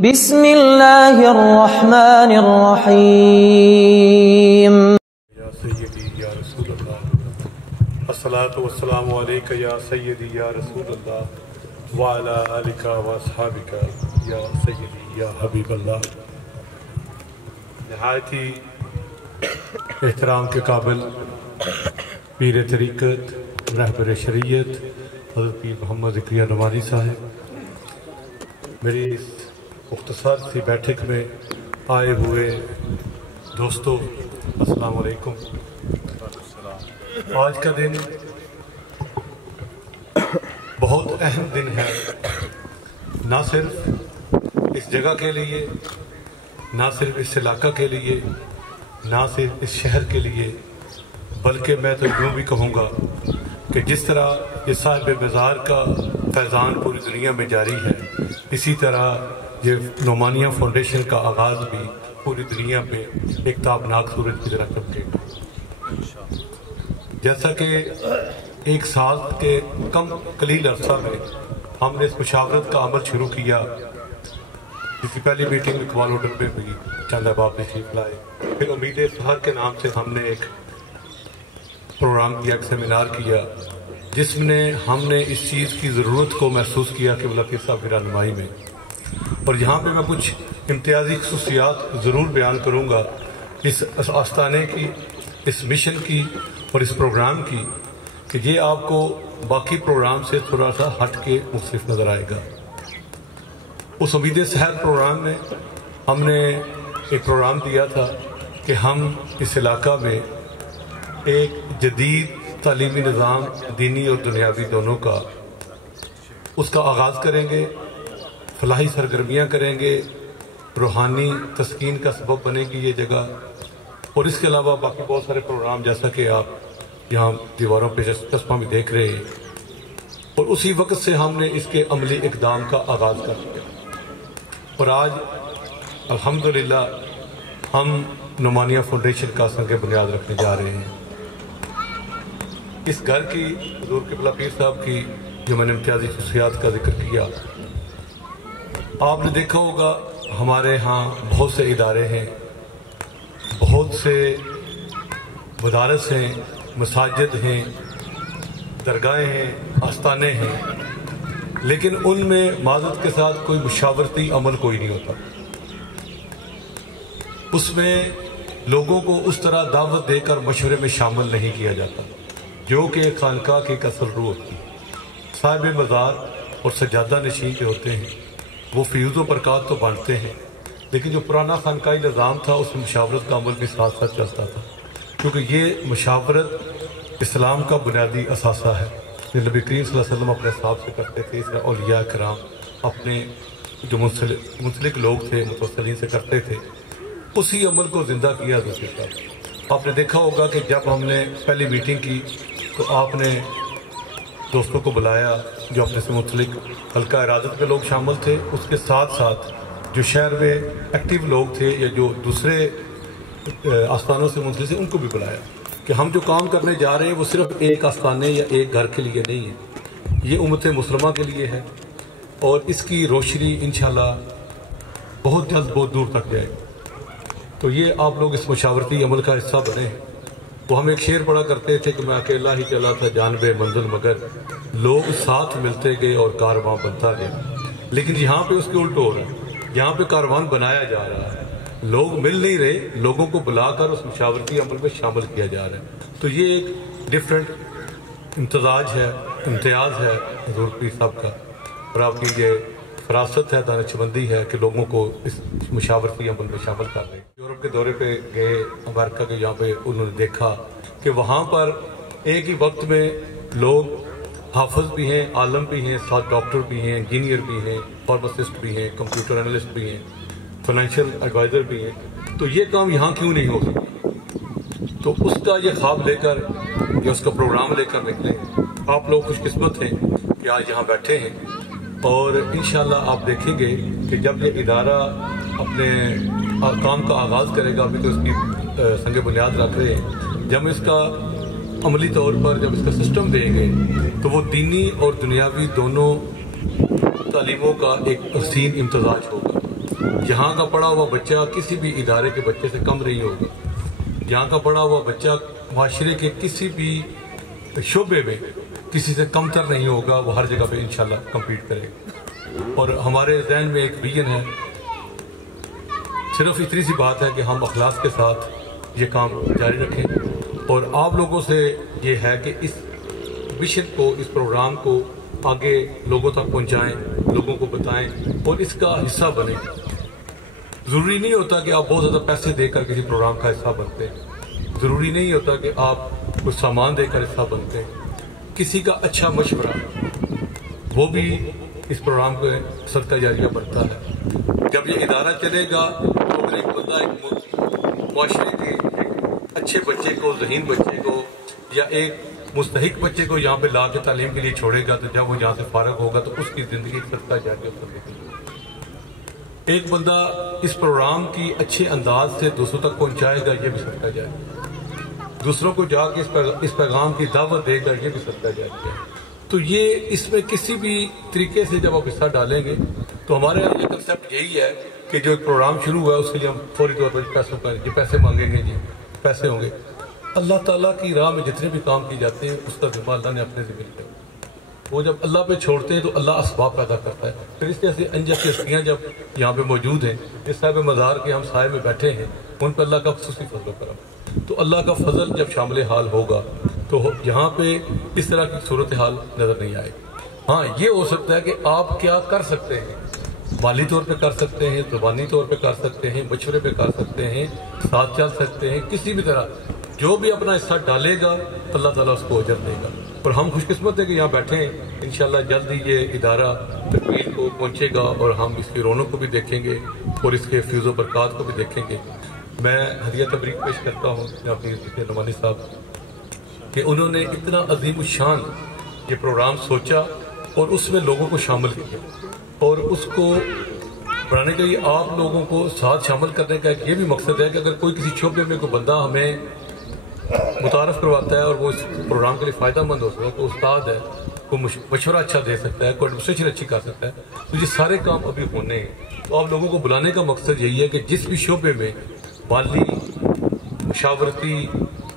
بسم اللہ الرحمن الرحیم یا سیدی یا رسول اللہ الصلاۃ والسلام علیک یا سیدی یا رسول اللہ وعلی آلک و اصحابک یا سیدی یا حبیب اللہ۔ نہایت ہی احترام کے قابل پیر طریقت رہبر شریعت حضرت پیر محمد ذکریہ نعمانی صاحب، میری اس مختصر سی بیٹھک میں آئے ہوئے دوستو السلام علیکم۔ آج کا دن بہت اہم دن ہے، نہ صرف اس جگہ کے لیے، نہ صرف اس علاقہ کے لیے، نہ صرف اس شہر کے لیے، بلکہ میں تو یوں بھی کہوں گا کہ جس طرح یہ صاحب مزار کا فیضان پوری دنیا میں جاری ہے، اسی طرح یہ نعمانیہ فاؤنڈیشن کا آغاز بھی پوری دنیا میں ایک تابناک صورت کی طرح چمکے گا۔ جیسا کہ ایک سال کے کم قلیل عرصہ میں ہم نے اس مشاورت کا عمل شروع کیا، جس کی پہلی میٹنگ اقبال ہوٹل میں ہوئی، چند احباب تشریف لائے، پھر امید سحر کے نام سے ہم نے ایک پروگرام کیا، ایک سیمینار کیا، جس میں ہم نے اس چیز کی ضرورت کو محسوس کیا کہ ملفظ صاحب کی رہنمائی میں، اور یہاں پہ میں کچھ امتیازی خصوصیات ضرور بیان کروں گا اس آستانے کی، اس مشن کی اور اس پروگرام کی، کہ یہ آپ کو باقی پروگرام سے تھوڑا سا ہٹ کے مختلف نظر آئے گا۔ اس امید سحر پروگرام میں ہم نے ایک پروگرام دیا تھا کہ ہم اس علاقہ میں ایک جدید تعلیمی نظام دینی اور دنیاوی دونوں کا اس کا آغاز کریں گے، فلاحی سرگرمیاں کریں گے، روحانی تسکین کا سبب بنے گی یہ جگہ، اور اس کے علاوہ باقی بہت سارے پروگرام جیسا کہ آپ یہاں دیواروں پہ چشمہ بھی دیکھ رہے ہیں، اور اسی وقت سے ہم نے اس کے عملی اقدام کا آغاز کر دیا، اور آج الحمدللہ ہم نعمانیہ فاؤنڈیشن کا سنگ بنیاد رکھنے جا رہے ہیں۔ اس گھر کی حضور قبلہ پیر صاحب کی جو میں نے امتیازی خصوصیات کا ذکر کیا، آپ نے دیکھا ہوگا ہمارے ہاں بہت سے ادارے ہیں، بہت سے مدارس ہیں، مساجد ہیں، درگاہیں ہیں، آستانے ہیں، لیکن ان میں معذرت کے ساتھ کوئی مشاورتی عمل کوئی نہیں ہوتا۔ اس میں لوگوں کو اس طرح دعوت دے کر مشورے میں شامل نہیں کیا جاتا جو کہ خانقاہ کی اصل روح ہوتی ہے۔ صاحب مزار اور سجادہ نشین جو ہوتے ہیں وہ فیوز و برکات تو بانٹتے ہیں، لیکن جو پرانا خانقاہی نظام تھا اس میں مشاورت کا عمل بھی ساتھ ساتھ چلتا تھا، کیونکہ یہ مشاورت اسلام کا بنیادی اثاثہ ہے۔ نبی کریم صلی اللہ علیہ وسلم اپنے صاحب سے کرتے تھے، اس طرح اولیاء کرام اپنے جو منسلک لوگ تھے متوسلین سے کرتے تھے، اسی عمل کو زندہ کیا دوسری طرف۔ آپ نے دیکھا ہوگا کہ جب ہم نے پہلی میٹنگ کی تو آپ نے دوستوں کو بلایا جو اپنے سے متعلق حلقہ ارادت کے لوگ شامل تھے، اس کے ساتھ ساتھ جو شہر میں ایکٹیو لوگ تھے یا جو دوسرے آستانوں سے منسلک تھے ان کو بھی بلایا کہ ہم جو کام کرنے جا رہے ہیں وہ صرف ایک آستانے یا ایک گھر کے لیے نہیں ہے، یہ امت مسلمہ کے لیے ہے، اور اس کی روشنی انشاءاللہ بہت جلد بہت دور تک جائے گی۔ تو یہ آپ لوگ اس مشاورتی عمل کا حصہ بنے ہیں۔ وہ ہم ایک شعر پڑھا کرتے تھے کہ میں اکیلا ہی چلا تھا جانب منزل مگر لوگ ساتھ ملتے گئے اور کاروان بنتا گیا، لیکن یہاں پہ اس کے الٹ ہو رہا ہے، یہاں پہ کاروان بنایا جا رہا ہے، لوگ مل نہیں رہے، لوگوں کو بلا کر اس مشاورتی عمل میں شامل کیا جا رہا ہے۔ تو یہ ایک ڈیفرنٹ امتزاج ہے، امتیاز ہے حضور پیر صاحب کا، اور آپ کی یہ فراست ہے، دانشمندی ہے کہ لوگوں کو اس مشاورتی عمل میں شامل کر رہے ہیں۔ یورپ کے دورے پہ گئے امریکہ کے، یہاں پہ انہوں نے دیکھا کہ وہاں پر ایک ہی وقت میں لوگ حافظ بھی ہیں، عالم بھی ہیں، ساتھ ڈاکٹر بھی ہیں، انجینئر بھی ہیں، فارماسسٹ بھی ہیں، کمپیوٹر انالسٹ بھی ہیں، فائنینشیل ایڈوائزر بھی ہیں، تو یہ کام یہاں کیوں نہیں ہو سکتا؟ تو اس کا یہ خواب لے کر یا اس کا پروگرام لے کر نکلے۔ آپ لوگ خوش قسمت ہیں کہ آج یہاں بیٹھے ہیں، اور انشاءاللہ آپ دیکھیں گے کہ جب یہ ادارہ اپنے کام کا آغاز کرے گا، ابھی تو اس کی سنگ بنیاد رکھ رہے ہیں، جب اس کا عملی طور پر جب اس کا سسٹم دیں گے تو وہ دینی اور دنیاوی دونوں تعلیموں کا ایک حسین امتزاج ہوگا۔ یہاں کا پڑھا ہوا بچہ کسی بھی ادارے کے بچے سے کم نہیں ہوگا، یہاں کا پڑھا ہوا بچہ معاشرے کے کسی بھی شعبے میں کسی سے کم تر نہیں ہوگا، وہ ہر جگہ پہ انشاءاللہ کمپیٹ کرے گا۔ اور ہمارے ذہن میں ایک ویژن ہے، صرف اتنی سی بات ہے کہ ہم اخلاص کے ساتھ یہ کام جاری رکھیں، اور آپ لوگوں سے یہ ہے کہ اس مشن کو، اس پروگرام کو آگے لوگوں تک پہنچائیں، لوگوں کو بتائیں اور اس کا حصہ بنیں۔ ضروری نہیں ہوتا کہ آپ بہت زیادہ پیسے دے کر کسی پروگرام کا حصہ بنتے ہیں، ضروری نہیں ہوتا کہ آپ کچھ سامان دے کر حصہ بنتے ہیں، کسی کا اچھا مشورہ وہ بھی اس پروگرام کے صدقہ جاریہ بنتا ہے۔ جب یہ ادارہ چلے گا تو اگر ایک بندہ ایک معاشرے کے اچھے بچے کو، ذہین بچے کو یا ایک مستحق بچے کو یہاں پہ لا کے تعلیم کے لیے چھوڑے گا، تو جب وہ یہاں سے فارغ ہوگا تو اس کی زندگی ایک صدقہ جاریہ بن گی۔ ایک بندہ اس پروگرام کی اچھے انداز سے دوسروں تک پہنچائے گا، یہ بھی صدقہ جاریہ، دوسروں کو جا کے اس پیغام کی دعوت دے گا، یہ بھی صدقہ جاریہ۔ تو یہ اس میں کسی بھی طریقے سے جب آپ حصہ ڈالیں گے تو ہمارے یہاں یہ کنسیپٹ یہی ہے کہ جو ایک پروگرام شروع ہوا ہے اس کے لیے ہم فوری طور پر پیسوں کا یہ پیسے مانگیں گے، جی پیسے ہوں گے۔ اللہ تعالیٰ کی راہ میں جتنے بھی کام کیے جاتے ہیں اس کا ذمہ اللہ نے اپنے ذمہ لیا۔ وہ جب اللہ پہ چھوڑتے ہیں تو اللہ اسباب پیدا کرتا ہے۔ پھر اس جیسے انجیسی ہستیاں جب یہاں پہ موجود ہیں، اس صاحب مزار کے ہم سائے میں بیٹھے ہیں، ان پہ اللہ کا خصوصی فضل و کرم، تو اللہ کا فضل جب شامل حال ہوگا تو یہاں پہ اس طرح کی صورتحال نظر نہیں آئے۔ ہاں یہ ہو سکتا ہے کہ آپ کیا کر سکتے ہیں، مالی طور پہ کر سکتے ہیں، زبانی طور پہ کر سکتے ہیں، مشورے پہ کر سکتے ہیں، ساتھ چل سکتے ہیں، کسی بھی طرح جو بھی اپنا حصہ ڈالے گا اللہ تعالیٰ اس کو اجر دے گا۔ اور ہم خوش قسمت ہیں کہ یہاں بیٹھے ہیں، انشاءاللہ جلد ہی یہ ادارہ تکمیل کو پہنچے گا اور ہم اس کی رونق کو بھی دیکھیں گے اور اس کے فیض و برکات کو بھی دیکھیں گے۔ میں ہدیہ تبریک پیش کرتا ہوں اپنی نعمانی صاحب کہ انہوں نے اتنا عظیم الشان یہ پروگرام سوچا اور اس میں لوگوں کو شامل کیا، اور اس کو بڑھانے کے لیے آپ لوگوں کو ساتھ شامل کرنے کا ایک یہ بھی مقصد ہے کہ اگر کوئی کسی شعبے میں کوئی بندہ ہمیں متعارف کرواتا ہے اور وہ اس پروگرام کے لیے فائدہ مند ہو سکتا ہے، کوئی استاد ہے، کوئی مشورہ اچھا دے سکتا ہے، کوئی ایڈمنسٹریشن اچھی کر سکتا ہے، تو یہ سارے کام ابھی ہونے ہیں۔ تو آپ لوگوں کو بلانے کا مقصد یہی ہے کہ جس بھی شعبے میں مالی، مشاورتی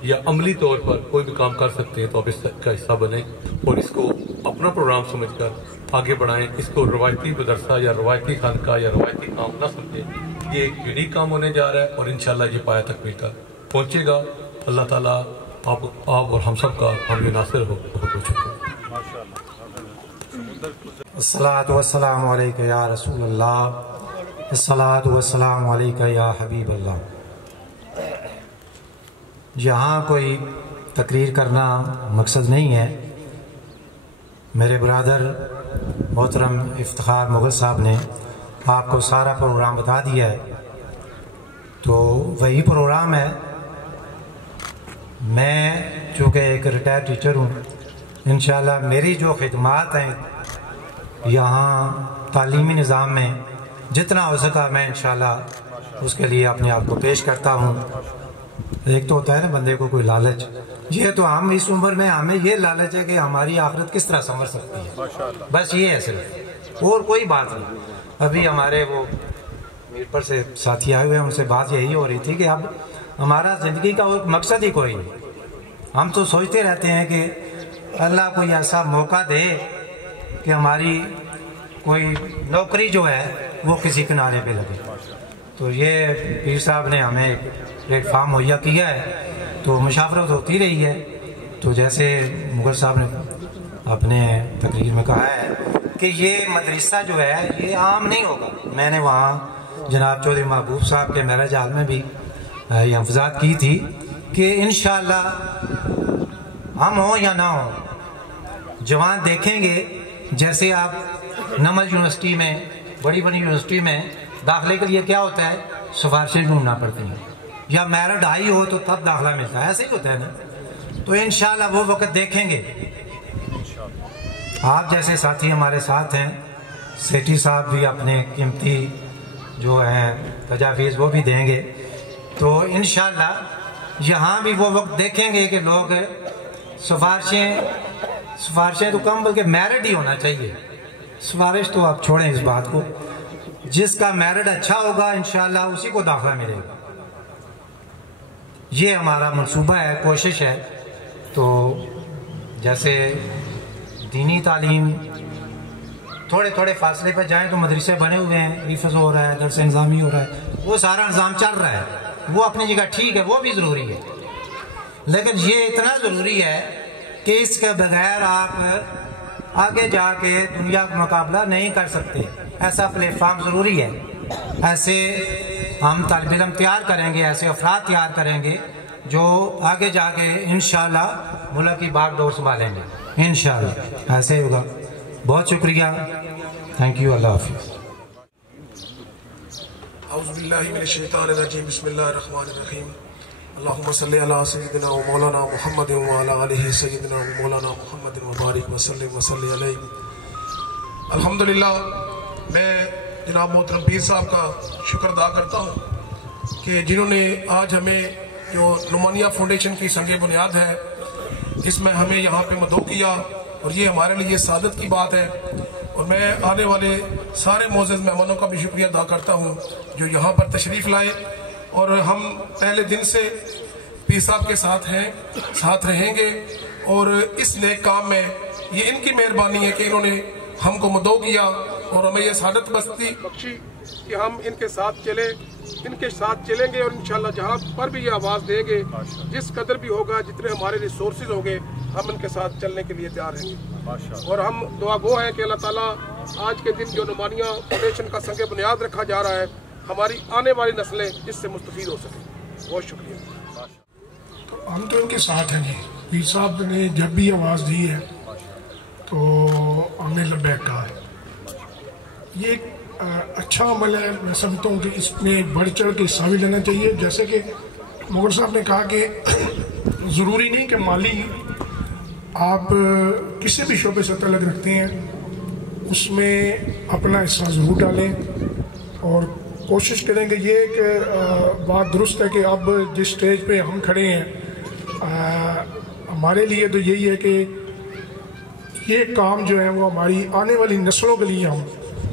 یا عملی طور پر کوئی بھی کام کر سکتے ہیں تو آپ اس کا حصہ بنیں اور اس کو اپنا پروگرام سمجھ کر آگے بڑھائیں۔ اس کو روایتی مدرسہ یا روایتی خانقاہ یا روایتی کام نہ سمجھیں، یہ ایک یونیک کام ہونے جا رہا ہے اور انشاءاللہ یہ پایہ تکمیل کا پہنچے گا۔ اللہ تعالیٰ آپ اور ہم سب کا ہم ناصر ہو۔ بہت بہت شکریہ۔ الصلاۃ والسلام علیک یا رسول اللہ، الصلاۃ والسلام علیک یا حبیب اللہ۔ یہاں کوئی تقریر کرنا مقصد نہیں ہے، میرے برادر محترم افتخار مغل صاحب نے آپ کو سارا پروگرام بتا دیا ہے، تو وہی پروگرام ہے۔ میں چونکہ ایک ریٹائر ٹیچر ہوں، انشاءاللہ میری جو خدمات ہیں یہاں تعلیمی نظام میں جتنا ہو سکا میں انشاءاللہ اس کے لیے اپنے آپ کو پیش کرتا ہوں۔ ایک تو ہوتا ہے نا بندے کو کوئی لالچ، یہ تو ہم اس عمر میں ہمیں یہ لالچ ہے کہ ہماری آخرت کس طرح سنور سکتی ہے، بس یہ ہے صرف، اور کوئی بات نہیں۔ ابھی ہمارے وہ میر پر سے ساتھی آئے ہوئے ہیں، ان سے بات یہی ہو رہی تھی کہ اب ہمارا زندگی کا مقصد ہی کوئی نہیں، ہم تو سوچتے رہتے ہیں کہ اللہ کوئی ایسا موقع دے کہ ہماری کوئی نوکری جو ہے وہ کسی کنارے پہ لگے۔ تو یہ پیر صاحب نے ہمیں ایک پلیٹ فارم مہیا کیا ہے، تو مشاورت ہوتی رہی ہے۔ تو جیسے مغل صاحب نے اپنے تقریر میں کہا ہے کہ یہ مدرسہ جو ہے یہ عام نہیں ہوگا، میں نے وہاں جناب چودھری محبوب صاحب کے معراج ہال میں بھی یہ افزاد کی تھی کہ انشاءاللہ ہم ہوں یا نہ ہوں جوان دیکھیں گے، جیسے آپ نمل یونیورسٹی میں، بڑی بڑی یونیورسٹی میں داخلے کے لیے کیا ہوتا ہے، سفارشیں ڈھونڈنا پڑتی ہیں، یا میرٹ ہائی ہو تو تب داخلہ ملتا ہے، ایسے ہی ہوتا ہے نا۔ تو انشاءاللہ وہ وقت دیکھیں گے۔ آپ جیسے ساتھی ہمارے ساتھ ہیں، سیٹھی صاحب بھی اپنے قیمتی جو ہیں تجاویز وہ بھی دیں گے، تو انشاءاللہ یہاں بھی وہ وقت دیکھیں گے کہ لوگ سفارشیں تو کم بلکہ میرٹ ہی ہونا چاہیے، سفارش تو آپ چھوڑیں اس بات کو، جس کا میرٹ اچھا ہوگا انشاءاللہ اسی کو داخلہ ملے گا. یہ ہمارا منصوبہ ہے، کوشش ہے. تو جیسے دینی تعلیم تھوڑے تھوڑے فاصلے پہ جائیں تو مدرسے بنے ہوئے ہیں، حفظ ہو رہا ہے، درس نظامی ہو رہا ہے، وہ سارا نظام چل رہا ہے، وہ اپنی جگہ ٹھیک ہے، وہ بھی ضروری ہے. لیکن یہ اتنا ضروری ہے کہ اس کے بغیر آپ آگے جا کے دنیا کا مقابلہ نہیں کر سکتے. ایسا پلیٹ فارم ضروری ہے. ایسے ہم طالب علم تیار کریں گے، ایسے افراد تیار کریں گے جو آگے جا کے انشاءاللہ ملک کی باغ ڈور سنبھالیں گے انشاءاللہ. ایسے ہی ہوگا. بہت شکریہ. Thank you. اللہ حافظ. اعوذ باللہ من الشیطان الرجیم. بسم اللہ الرحمن الرحیم. اللہم صلی علی سیدنا و مولانا محمد و علی آلہ سیدنا و مولانا محمد مبارک وسلم وصلی علیہ. الحمدللہ میں جناب محترم پیر صاحب کا شکر ادا کرتا ہوں کہ جنہوں نے آج ہمیں جو نعمانیہ فاؤنڈیشن کی سنگ بنیاد ہے اس میں ہمیں یہاں پہ مدعو کیا، اور یہ ہمارے لیے سعادت کی بات ہے. اور میں آنے والے سارے معزز مہمانوں کا بھی شکریہ ادا کرتا ہوں جو یہاں پر تشریف لائے. اور ہم پہلے دن سے پیر صاحب کے ساتھ ہیں، ساتھ رہیں گے. اور اس نیک کام میں یہ ان کی مہربانی ہے کہ انہوں نے ہم کو مدعو کیا اور ہمیں یہ سعادت بخشی کہ ہم ان کے ساتھ چلیں گے. اور انشاءاللہ جہاں پر بھی یہ آواز دیں گے، جس قدر بھی ہوگا، جتنے ہمارے ریسورسز ہوں گے، ہم ان کے ساتھ چلنے کے لیے تیار رہیں گے. اور ہم دعا گو ہیں کہ اللہ تعالیٰ آج کے دن جو نعمانیہ فاؤنڈیشن کا سنگ بنیاد رکھا جا رہا ہے، ہماری آنے والی نسلیں اس سے مستفید ہو سکیں. بہت شکریہ. ہم تو ان کے ساتھ ہیں جی. پیر صاحب نے جب بھی آواز دی ہے تو ہم نے لبیک کہا. یہ ایک اچھا عمل ہے. میں سمجھتا ہوں کہ اس میں بڑھ چڑھ کے حصہ بھی لینا چاہیے. جیسے کہ مغل صاحب نے کہا کہ ضروری نہیں کہ مالی آپ کسی بھی شعبے سے تعلق رکھتے ہیں اس میں اپنا حصہ ضرور ڈالیں اور کوشش کریں گے. یہ ایک بات درست ہے کہ اب جس سٹیج پہ ہم کھڑے ہیں ہمارے لیے تو یہی ہے کہ یہ کام جو ہے وہ ہماری آنے والی نسلوں کے لیے ہم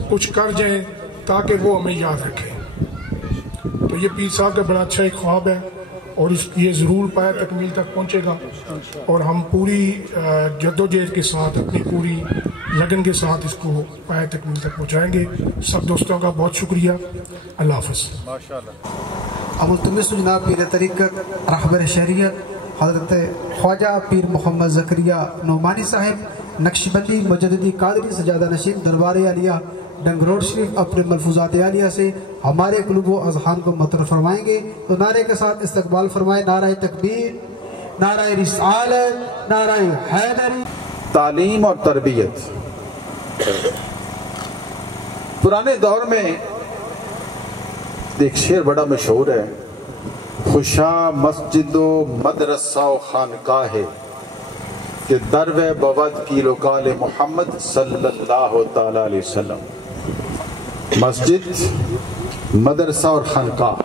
کچھ کر جائیں تاکہ وہ ہمیں یاد رکھیں. تو یہ پیر صاحب کا بڑا اچھا ایک خواب ہے اور یہ ضرور پایہ تکمیل تک پہنچے گا. اور ہم پوری جدوجہد کے ساتھ، اپنی پوری لگن کے ساتھ اس کو پایہ تکمیل تک پہنچائیں گے. سب دوستوں کا بہت شکریہ. اللہ حافظ. ابو التمس جناب پیر طریقت رہبر شریعت حضرت خواجہ پیر محمد زکریا نعمانی صاحب نقشبندی مجددی قادری سجادہ نشین دربار عالیہ ڈنگروڈ شریف اپنے ملفوظات عالیہ سے ہمارے قلوب و اذہان کو مطر فرمائیں گے. تو نعرے کے ساتھ استقبال فرمائیں. نعرہ تکبیر، نعرہ رسالت، نعرہ حیدری. تعلیم اور تربیت. پرانے دور میں ایک شعر بڑا مشہور ہے، خوشا مسجد و مدرسہ و خانقاہ ہے کہ درو بود کی لوکال محمد صلی اللہ تعالی علیہ وسلم. مسجد، مدرسہ اور خانقاہ،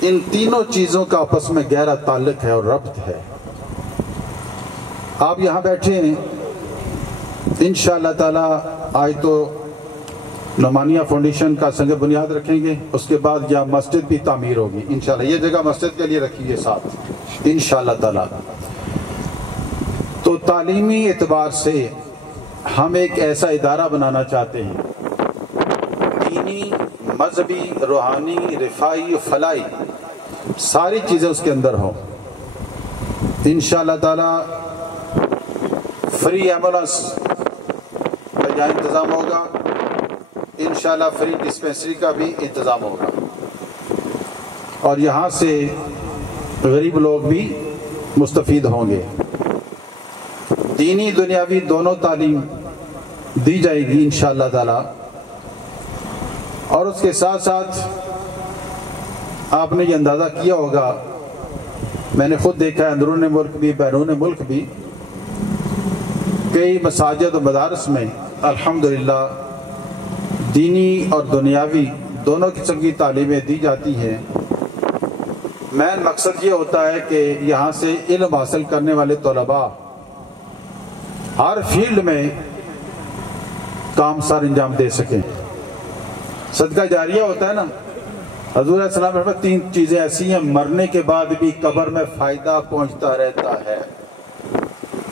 ان تینوں چیزوں کا آپس میں گہرا تعلق ہے اور ربط ہے. آپ یہاں بیٹھے ہیں انشاءاللہ تعالی. آج تو نعمانیہ فاؤنڈیشن کا سنگ بنیاد رکھیں گے، اس کے بعد یہاں مسجد بھی تعمیر ہوگی انشاءاللہ. یہ جگہ مسجد کے لیے رکھیے ساتھ انشاءاللہ تعالی. تو تعلیمی اعتبار سے ہم ایک ایسا ادارہ بنانا چاہتے ہیں، دینی، مذہبی، روحانی، رفائی، فلاحی، ساری چیزیں اس کے اندر ہوں انشاءاللہ تعالی. فری ایمبولنس کا یہاں انتظام ہوگا انشاءاللہ. فری ڈسپینسری کا بھی انتظام ہوگا اور یہاں سے غریب لوگ بھی مستفید ہوں گے. دینی دنیاوی دونوں تعلیم دی جائے گی انشاءاللہ تعالی. اور اس کے ساتھ ساتھ آپ نے یہ اندازہ کیا ہوگا، میں نے خود دیکھا ہے اندرون ملک بھی بیرون ملک بھی، کئی مساجد و مدارس میں الحمدللہ دینی اور دنیاوی دونوں قسم کی تعلیمیں دی جاتی ہیں. مین مقصد یہ ہوتا ہے کہ یہاں سے علم حاصل کرنے والے طلباء ہر فیلڈ میں کام سر انجام دے سکیں. صدقہ جاریہ ہوتا ہے نا، حضور علیہ السلام نے فرمایا 3 چیزیں ایسی ہیں مرنے کے بعد بھی قبر میں فائدہ پہنچتا رہتا ہے.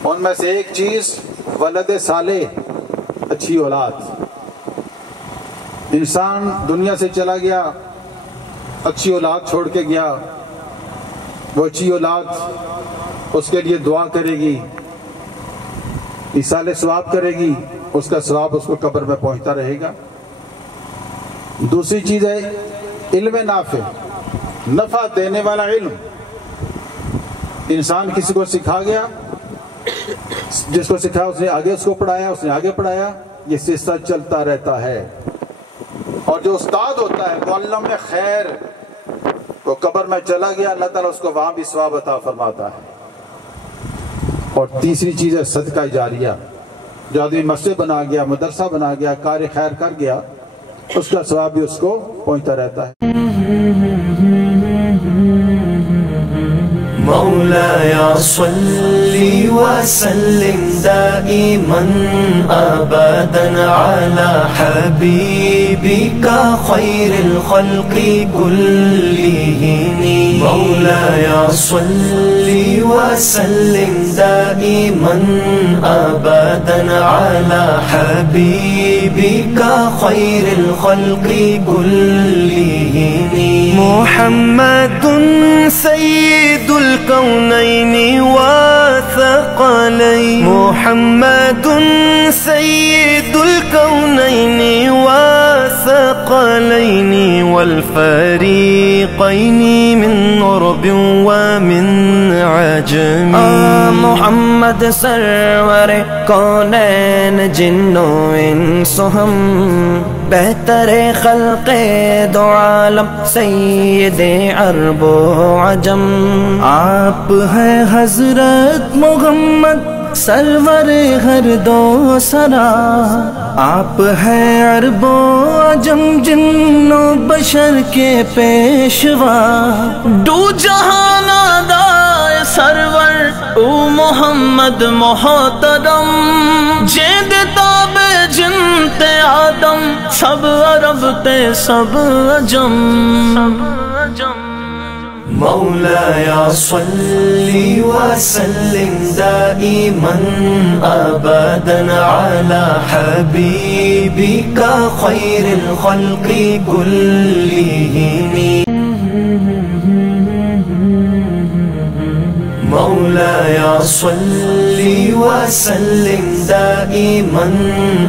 ان میں سے ایک چیز ولد صالح، اچھی اولاد. انسان دنیا سے چلا گیا، اچھی اولاد چھوڑ کے گیا، وہ اچھی اولاد اس کے لیے دعا کرے گی، ایصال ثواب کرے گی، اس کا ثواب اس کو قبر میں پہنچتا رہے گا. دوسری چیز ہے علم نافع، نفع دینے والا علم. انسان کسی کو سکھا گیا، جس کو سکھا اس نے آگے اس کو پڑھایا، اس نے آگے پڑھایا، یہ سلسلہ چلتا رہتا ہے. اور جو استاد ہوتا ہے معلم خیر، وہ قبر میں چلا گیا، اللہ تعالیٰ اس کو وہاں بھی ثواب عطا فرماتا ہے. اور تیسری چیز ہے صدقہ جاریہ. جو آدمی مسجد بنا گیا، مدرسہ بنا گیا، کار خیر کر گیا، اس کا ثواب بھی اس کو پہنچتا رہتا ہے. مولاي صل وسلم دائما أبدا على حبيبك خير الخلق كلهم. مولاي صل وسلم دائما أبدا على حبيبك خير الخلق كلهم. محمد سيد الكونين وثقلين. محمد سيد الكونين وثقلين والفريقين من عرب ومن عجم. محمد سرور کونین جن و انس ہم، بہتر خلق دو عالم سید عرب و عجم. آپ ہیں حضرت محمد سرور ہر دو سرا، آپ ہیں عرب و عجم جن و بشر کے پیشوا. دو جہان دائے سرور او محمد محترم، جیند تاب جنت آدم سب عرب تے سب عجم. مولاي صل وسلم دائما أبدا على حبيبك خير الخلق كلهم. مولاي صل وسلم دائما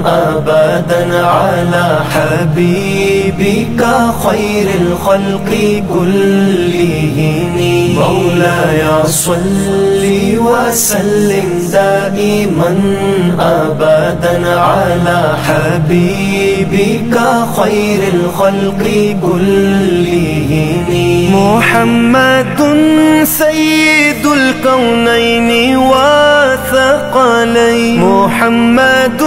أبدا على حبيبك خير الخلق كلهم. مولاي صل وسلم دائما أبدا على حبيبك خير الخلق كلهم. محمد سيد الكونين وثقلين. محمد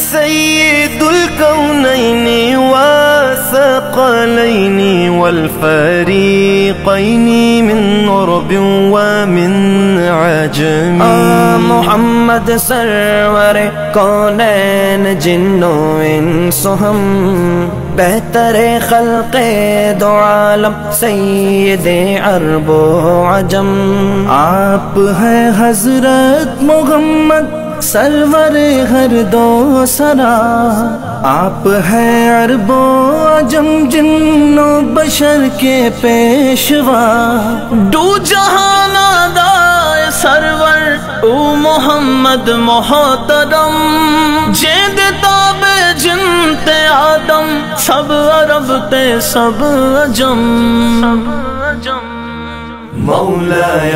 سيد الكونين وثقلين والفريقين من عرب ومن عجم. محمد سرور کونین جن و انس ہم، بہتر خلق دو عالم سید عرب و عجم. آپ ہیں حضرت محمد سرور ہر دو سرا، آپ ہیں عرب و عجم جن و بشر کے پیشوا. دو جہان دائے سرور او محمد محترم، جیند تاب جنت آدم سب عرب تے سب عجم. مولاي